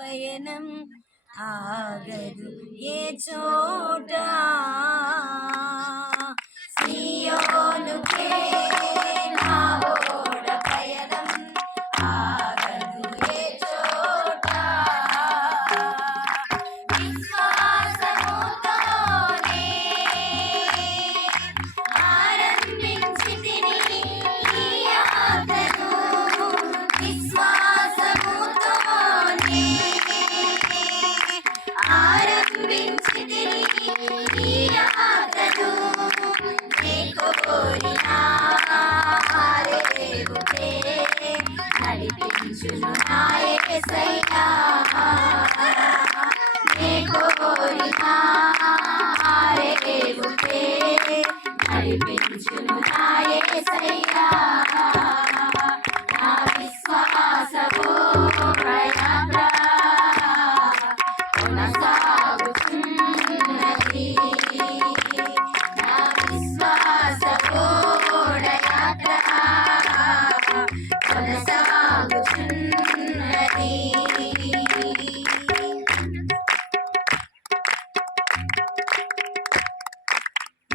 పయనం ఆగదు ఏ చోట సియోనుకే నా ఓడ పయనం ఆగదు ఏ చోట విశ్వాసముతోనే ఆరంభించితిని ఈ యాత్రను విశ్వాసముతోనే ఆరంభించితిని ఈ యాత్రను నీ కోరిన రేవుకే నడిపించును నా యేసయ్యా నీ కోరిన రేవుకే నడిపించును నా యేసయ్యా నా విశ్వాసము ప్రయాణ కొనసాగుతున్నది నా విశ్వాసము యాత్ర కొనసాగుతున్నది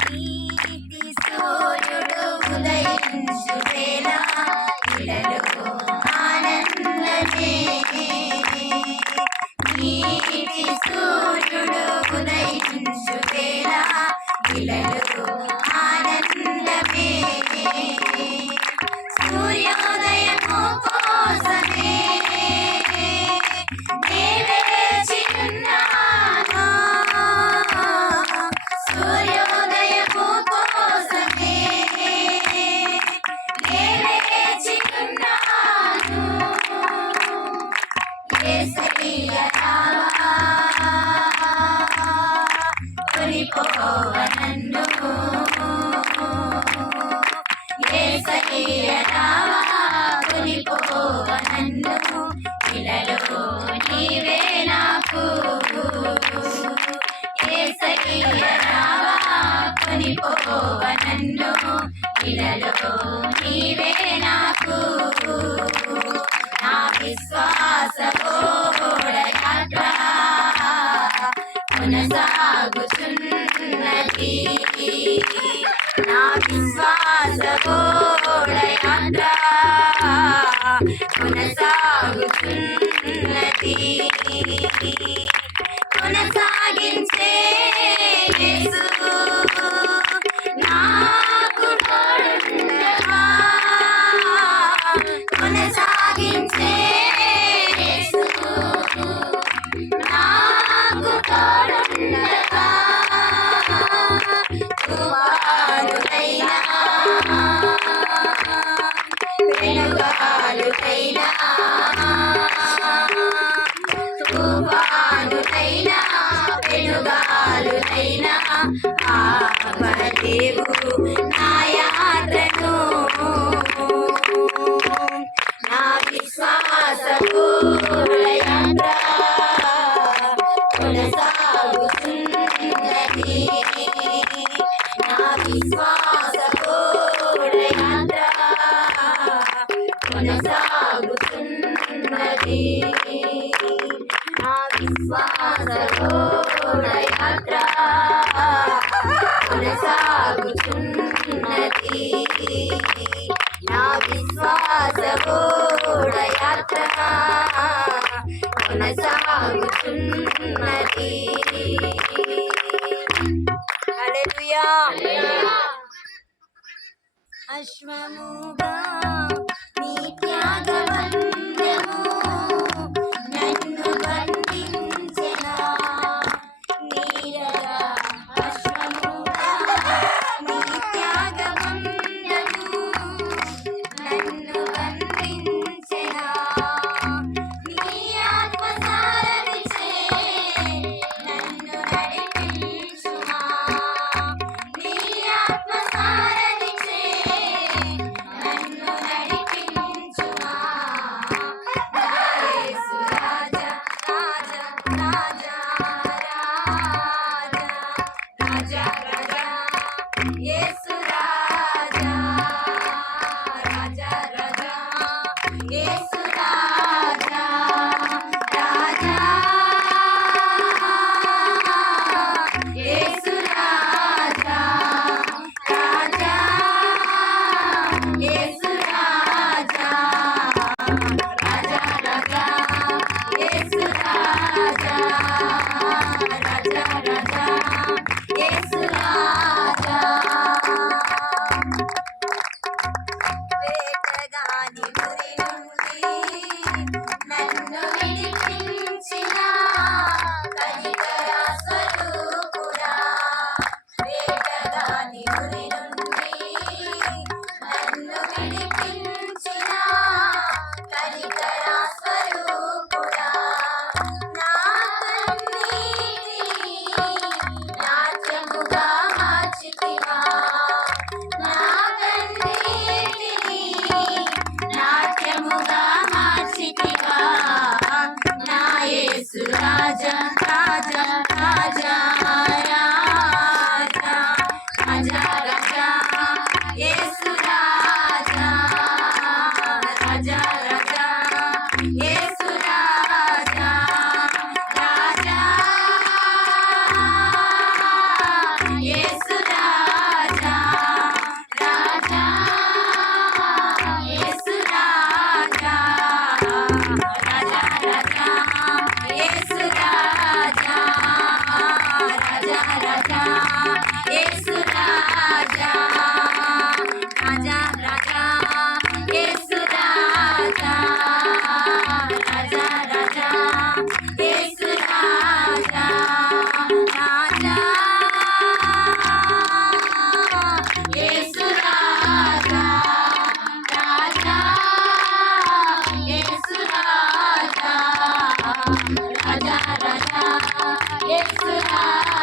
నీతి సూర్యుడు ఉదయించు వేళ ఇలలో ఆనందమే నీతి సూర్యుడు ఉదయించు వేళ ఇలలో ఆనందమే సూర్యోదయము కోసమే నే వేచియున్నాను సూర్యోదయము కోసమే నే వేచియున్నాను యేసయ్యా కొనిపోవ నన్ను యేసయ్యా కొనిపోవ నన్ను ఇలలో నీవే నాకు యేసయ్యా కొనిపోవ నన్ను ఇలలో నీవే నాకు నా విశ్వాసము యాత్ర కొనసాగుతున్నది నా విశ్వాసము యాత్ర కొనసాగుతున్నది కొనసాగించే యేసు నాకు తోడుండగా కొనసాగించే యేసు నాకు తోడుండగా తుఫానులైనా వెనుగాలులైనా తుఫానులైనా వెనుగాలులైనా ఆపలేవు నా యాత్రను నా విశ్వాసము యాత్ర కొనసాగుతున్నది నా విశ్వాసము యాత్ర కొనసాగుతున్నది నా విశ్వాసము యాత్ర కొనసాగుతున్నది నా విశ్వాసము యాత్ర కొనసాగుతున్నది హల్లెలూయా అశ్వముగా నీ త్యాగవంద్యము నన్ను బంధించెనా నీరద అశ్వముగా నీ త్యాగవంద్యము నన్ను బంధించెనా నీ ఆత్మసారథిచే నన్ను నడిపించుమా నీ ఆత్మసారథిచే నన్ను నడిపించుమా రాజా రాజా రాజా రాజా రాజా రాజా యేసు రాజా రాజా రాజా యేసు రాజా రాజా యేసు రాజా రాజా యేసు రాజా రాజా రాజా యేసు రాజా రాజా రాజా యేసు రాజా రాజా రాజా యేసు రాజా రాజా రాజా యేసు రాజా రాజా యేసు రాజా రాజా యేసు రాజా రాజా రాజా యేసు రాజా